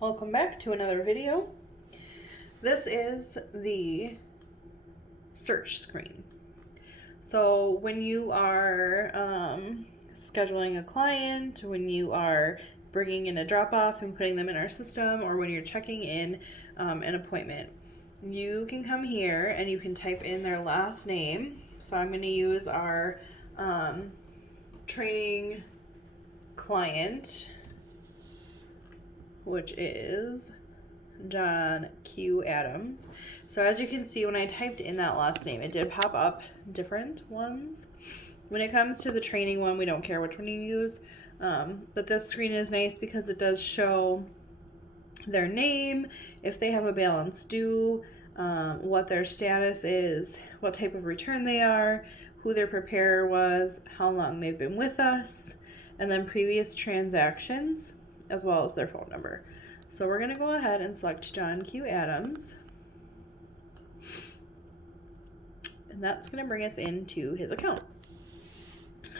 Welcome back to another video. This is the search screen. So when you are scheduling a client, when you are bringing in a drop-off and putting them in our system, or when you're checking in an appointment, you can come here and you can type in their last name. So I'm going to use our training client, which is John Q. Adams. So as you can see, when I typed in that last name, it did pop up different ones. When it comes to the training one, we don't care which one you use. But this screen is nice because it does show their name, if they have a balance due, what their status is, what type of return they are, who their preparer was, how long they've been with us, and then previous transactions, as well as their phone number. So we're going to go ahead and select John Q. Adams. And that's going to bring us into his account.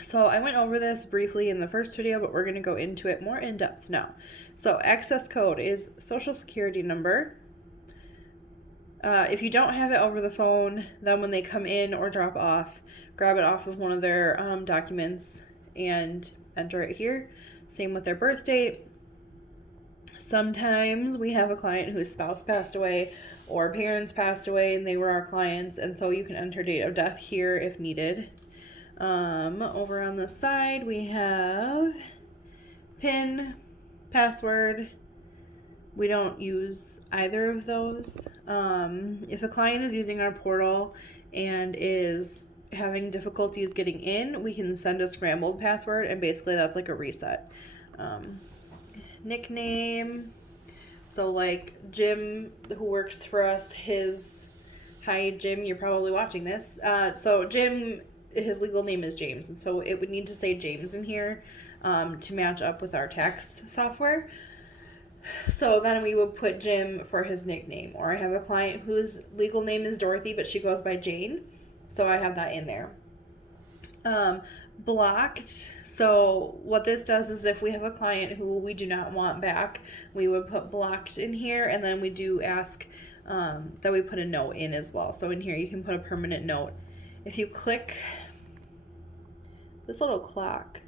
So I went over this briefly in the first video, but we're going to go into it more in depth now. So access code is social security number. If you don't have it over the phone, then when they come in or drop off, grab it off of one of their documents and enter it here. Same with their birth date. Sometimes we have a client whose spouse passed away or parents passed away and they were our clients, and so you can enter date of death here if needed. Over on the side we have PIN, password. We don't use either of those. If a client is using our portal and is having difficulties getting in, we can send a scrambled password, and basically that's like a reset. Nickname, so like Jim, who works for us, hi Jim, you're probably watching this. So Jim, his legal name is James, and so it would need to say James in here to match up with our tax software. So then we would put Jim for his nickname. Or I have a client whose legal name is Dorothy, but she goes by Jane, so I have that in there. Blocked. So what this does is if we have a client who we do not want back, we would put blocked in here, and then we do ask that we put a note in as well. So in here you can put a permanent note. If you click this little clock,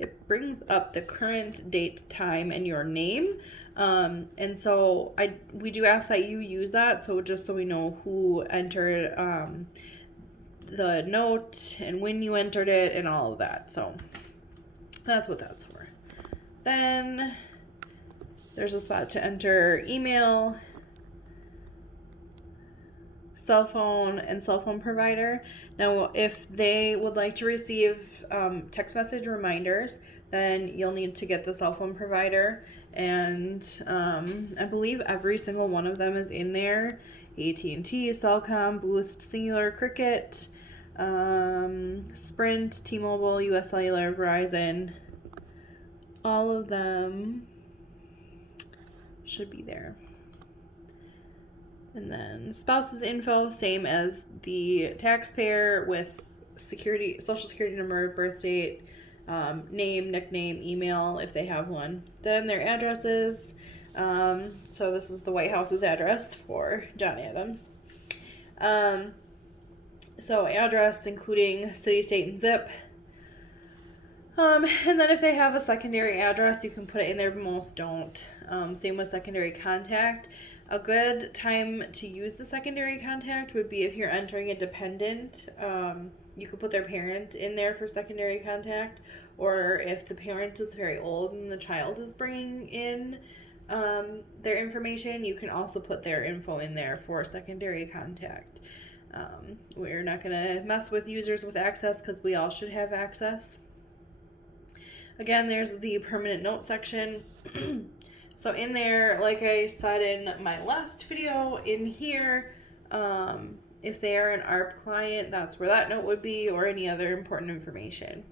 it brings up the current date, time, and your name. And so we do ask that you use that, so just so we know who entered the note and when you entered it and all of that. So that's what that's for. Then there's a spot to enter email, cell phone, and cell phone provider. Now, if they would like to receive text message reminders, then you'll need to get the cell phone provider. And I believe every single one of them is in there. AT&T, Cellcom, Boost, Singular, Cricket, Sprint, T-Mobile, US Cellular, Verizon. All of them should be there. And then spouse's info, same as the taxpayer, with social security number, birth date, name, nickname, email if they have one. Then their addresses. So this is the White House's address for John Adams. So address including city, state, and zip. And then if they have a secondary address, you can put it in there, but most don't. Same with secondary contact. A good time to use the secondary contact would be if you're entering a dependent. You could put their parent in there for secondary contact, or if the parent is very old and the child is bringing in their information, you can also put their info in there for secondary contact. We're not going to mess with users with access because we all should have access. Again, there's the permanent note section. So in there, like I said in my last video, in here, if they are an ARP client, that's where that note would be, or any other important information.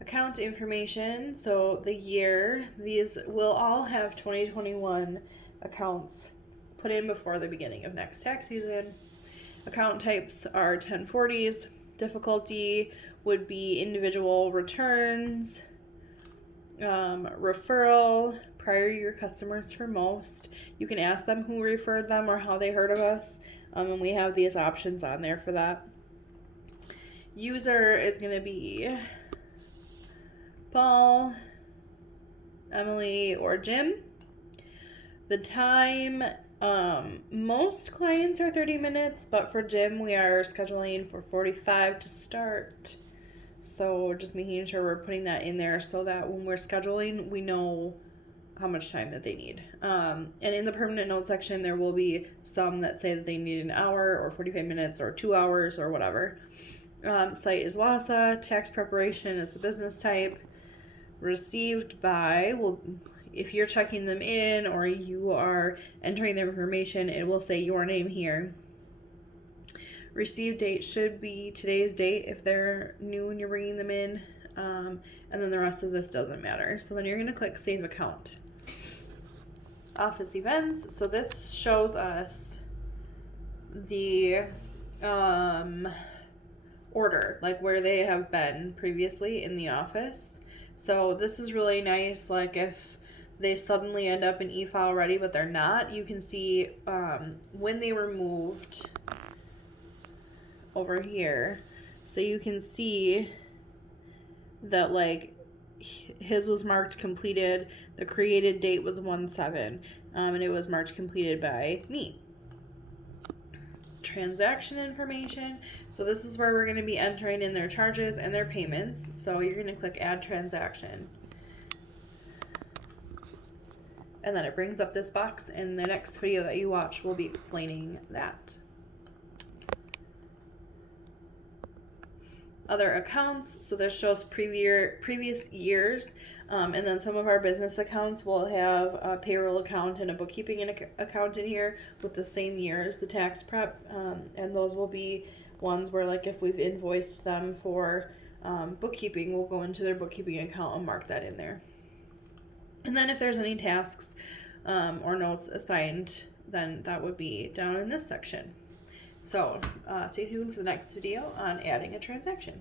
Account information, so the year, these will all have 2021 accounts put in before the beginning of next tax season. Account types are 1040s. Difficulty would be individual returns, referral, prior year customers for most. You can ask them who referred them or how they heard of us, and we have these options on there for that. User is going to be Paul, Emily, or Jim. The time, most clients are 30 minutes, but for Jim, we are scheduling for 45 to start. So just making sure we're putting that in there so that when we're scheduling, we know how much time that they need. And in the permanent note section, there will be some that say that they need an hour or 45 minutes or 2 hours or whatever. Site is WASA. Tax preparation is the business type. Received by, well, if you're checking them in or you are entering their information, it will say your name here. Receive date should be today's date if they're new and you're bringing them in. And then the rest of this doesn't matter. So then you're going to click Save Account. Office events. So this shows us the order, like where they have been previously in the office. So this is really nice. Like if they suddenly end up in e-file ready, but they're not, you can see when they were moved over here. So you can see that like his was marked completed. The created date was 1/7, and it was marked completed by me. Transaction information. So this is where we're going to be entering in their charges and their payments. So you're going to click Add Transaction. And then it brings up this box, and the next video that you watch will be explaining that. Other accounts, so this shows previous years, and then some of our business accounts will have a payroll account and a bookkeeping account in here with the same year as the tax prep, and those will be ones where, like, if we've invoiced them for bookkeeping, we'll go into their bookkeeping account and mark that in there. And then if there's any tasks or notes assigned, then that would be down in this section. So stay tuned for the next video on adding a transaction.